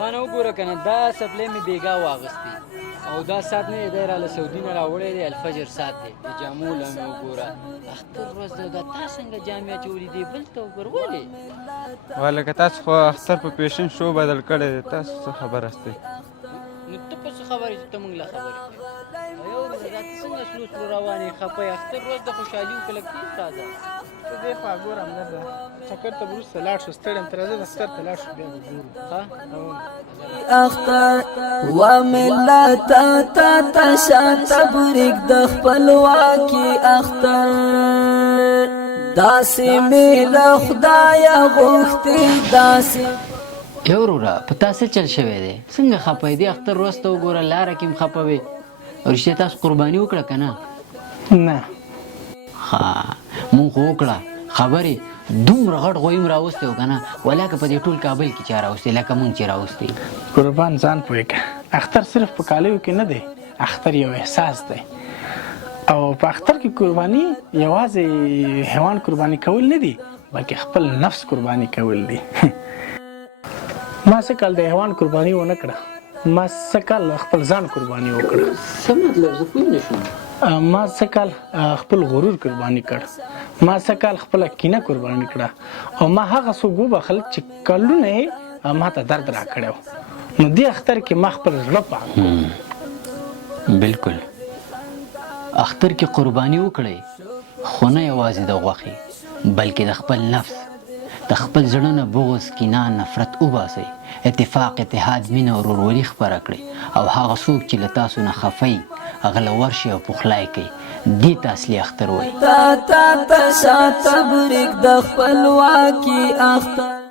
خانه وګوره که نه دا سپلی مې بېګا واغستی او دا ساعت نه دی راله سعودي نه راوړی دی الفجر ساعت دی د جامو له مې وګوره اختر ورځ ده دا تا څنګه جامې اچولي دي بل ته وګوره ولې ولکه تاسو خو اختر په پیشن شو بدل کړی دی تاسو څه خبر هستئ نو ته په څه خبرې چې ته موږ له خبرې کوې یو ورځ دا ته څنګه سلو سلو روانې خفه یې اختر ورځ د خوشحالي وکړه لږ پرېږده ته دې خوا ګوره همدرده چکر ته به وروسته لاړ شو ستړی یم ته راځه دفتر ته لاړ شو بیا به ګورو اختر و ملت تا تشا تبریک د خپلواکي اختر داسې مې له خدایه غوښتې داسې یو وروره په تا څه چل شوی دی څنګه خفه یې دې اختر ورځ ته وګوره لاره کې هم خفه وې او رښتیا تاسو قرباني وکړه که نه نه ها مونږ خو وکړه خبرې دومره غټ غوی م راوستی و که نه ولاکه په دې ټول کابل کې چا راوستی لکه مونږ چې راوستی قربان ځان پوهېږه اختر صرف په کالیو کې نه دی اختر یو احساس دی او په اختر کې قرباني یوازې حیوان قرباني کول نه دي بلکې خپل نفس قرباني کول دي ما څه کال د حیوان قرباني ونه کړه ما څه کال خپل ځان قرباني وکړه څه مطلب زه پوه نه شوم ما څه کال خپل غرور قرباني کړ ما څه کال خپله کینه قرباني کړه او ما هغه څوک وبخل چې کلونه یې ما ته درد را کړی و نو دې اختر کې ما خپل زړه پاک بالکل اختر کې قرباني وکړئ خو نه یوازې د غوښې بلکې د خپل نفس د خپل زړه نه بغض کینه نفرت وباسئ اتفاق اتحاد مینه او ورورولي خپره کړئ او هغه څوک چې له تاسو نه خفه وي هغه له ورشي او پخلی کوي دې ته اصلي اختر وایي تا تشا تبریک د خپلواکي اختر